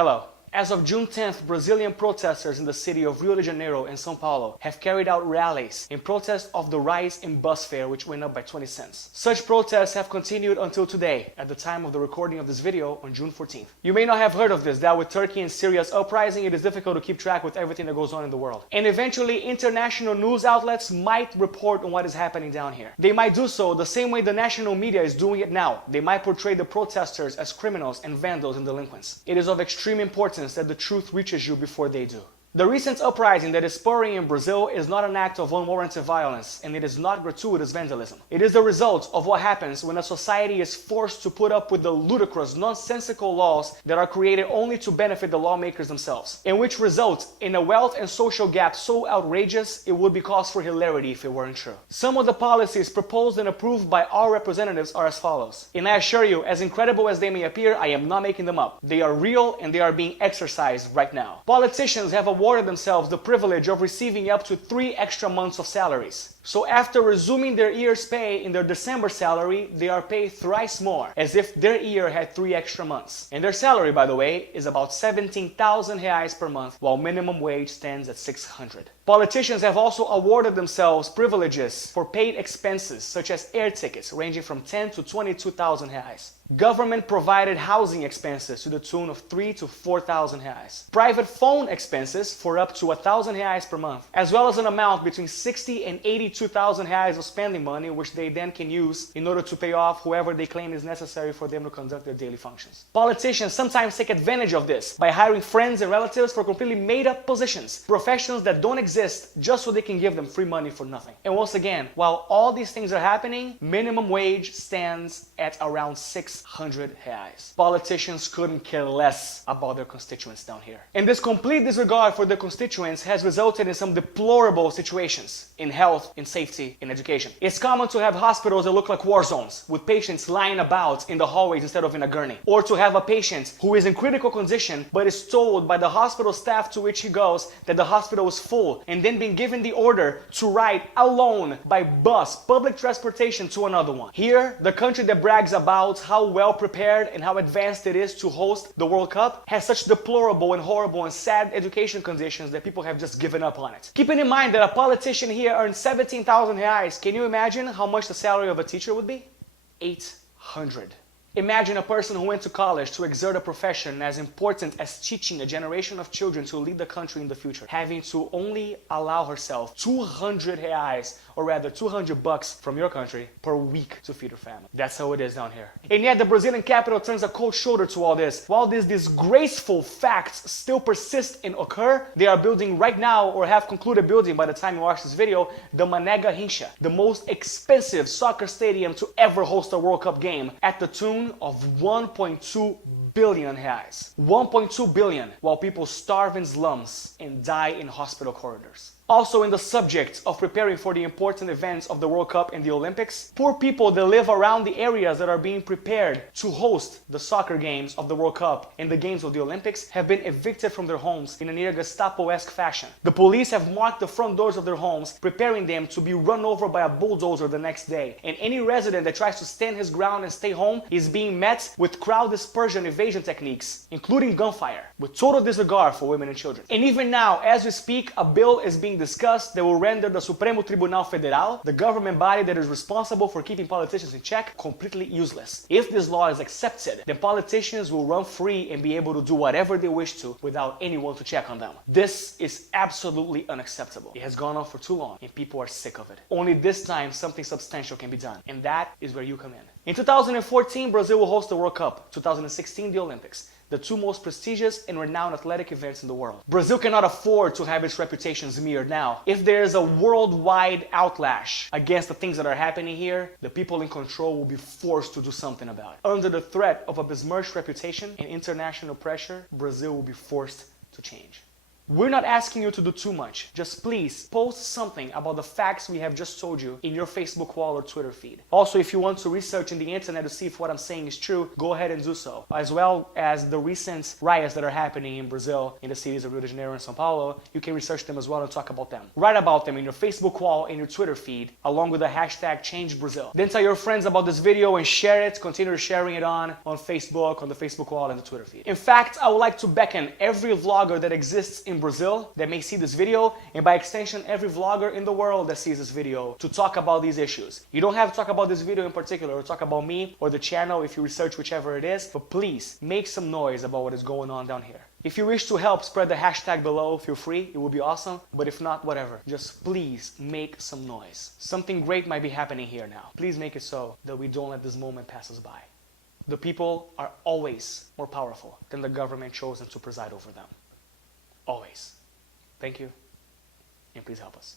Hello. As of June 10th, Brazilian protesters in the city of Rio de Janeiro and São Paulo have carried out rallies in protest of the rise in bus fare, which went up by 20 cents. Such protests have continued until today, at the time of the recording of this video on June 14th. You may not have heard of this, that with Turkey and Syria's uprising, it is difficult to keep track with everything that goes on in the world. And eventually, international news outlets might report on what is happening down here. They might do so the same way the national media is doing it now. They might portray the protesters as criminals and vandals and delinquents. It is of extreme importance that the truth reaches you before they do. The recent uprising that is spurring in Brazil is not an act of unwarranted violence, and it is not gratuitous vandalism. It is the result of what happens when a society is forced to put up with the ludicrous, nonsensical laws that are created only to benefit the lawmakers themselves, and which result in a wealth and social gap so outrageous it would be cause for hilarity if it weren't true. Some of the policies proposed and approved by our representatives are as follows. And I assure you, as incredible as they may appear, I am not making them up. They are real and they are being exercised right now. Politicians have awarded themselves the privilege of receiving up to 3 extra months of salaries. So after resuming their year's pay in their December salary, they are paid thrice more, as if their year had 3 extra months. And their salary, by the way, is about 17,000 reais per month, while minimum wage stands at 600. Politicians have also awarded themselves privileges for paid expenses, such as air tickets, ranging from 10 to 22,000 reais. Government-provided housing expenses to the tune of 3 to 4,000 reais. Private phone expenses for up to 1,000 reais per month, as well as an amount between 60 and 82,000 reais of spending money, which they then can use in order to pay off whoever they claim is necessary for them to conduct their daily functions. Politicians sometimes take advantage of this by hiring friends and relatives for completely made-up positions, professions that don't exist, just so they can give them free money for nothing. And once again, while all these things are happening, minimum wage stands at around 600 reais. Politicians couldn't care less about their constituents down here. And this complete disregard for their constituents has resulted in some deplorable situations in health, in safety, in education. It's common to have hospitals that look like war zones, with patients lying about in the hallways instead of in a gurney. Or to have a patient who is in critical condition but is told by the hospital staff to which he goes that the hospital is full, and then being given the order to ride alone by bus, public transportation, to another one. Here, the country that brags about how well prepared and how advanced it is to host the World Cup has such deplorable and horrible and sad education conditions that people have just given up on it. Keeping in mind that a politician here earns 17,000 reais, can you imagine how much the salary of a teacher would be? 800. Imagine a person who went to college to exert a profession as important as teaching a generation of children to lead the country in the future, having to only allow herself 200 reais, or rather 200 bucks from your country per week to feed her family. That's how it is down here. And yet the Brazilian capital turns a cold shoulder to all this. While these disgraceful facts still persist and occur, they are building right now, or have concluded building by the time you watch this video, the Mané Garrincha, the most expensive soccer stadium to ever host a World Cup game, at the tune of 1.2 billion reais. 1.2 billion, while people starve in slums and die in hospital corridors. Also, in the subject of preparing for the important events of the World Cup and the Olympics, poor people that live around the areas that are being prepared to host the soccer games of the World Cup and the games of the Olympics have been evicted from their homes in a near Gestapo-esque fashion. The police have marked the front doors of their homes, preparing them to be run over by a bulldozer the next day. And any resident that tries to stand his ground and stay home is being met with crowd dispersion evasion techniques, including gunfire, with total disregard for women and children. And even now, as we speak, a bill is being discussed that will render the Supremo Tribunal Federal, the government body that is responsible for keeping politicians in check, completely useless. If this law is accepted, then politicians will run free and be able to do whatever they wish to without anyone to check on them. This is absolutely unacceptable. It has gone on for too long and people are sick of it. Only this time something substantial can be done, and that is where you come in. In 2014, Brazil will host the World Cup. 2016, the Olympics, the 2 most prestigious and renowned athletic events in the world. Brazil cannot afford to have its reputation smeared now. If there is a worldwide outlash against the things that are happening here, the people in control will be forced to do something about it. Under the threat of a besmirched reputation and international pressure, Brazil will be forced to change. We're not asking you to do too much. Just please post something about the facts we have just told you in your Facebook wall or Twitter feed. Also, if you want to research in the internet to see if what I'm saying is true, go ahead and do so. As well as the recent riots that are happening in Brazil, in the cities of Rio de Janeiro and São Paulo, you can research them as well and talk about them. Write about them in your Facebook wall and your Twitter feed, along with the hashtag #ChangeBrazil. Then tell your friends about this video and share it. Continue sharing it on Facebook, on the Facebook wall and the Twitter feed. In fact, I would like to beckon every vlogger that exists in Brazil that may see this video, and by extension every vlogger in the world that sees this video, to talk about these issues. You don't have to talk about this video in particular or talk about me or the channel if you research whichever it is, but please make some noise about what is going on down here. If you wish to help spread the hashtag below, feel free, it would be awesome, but if not, whatever. Just please make some noise. Something great might be happening here now. Please make it so that we don't let this moment pass us by. The people are always more powerful than the government chosen to preside over them. Always. Thank you, and please help us.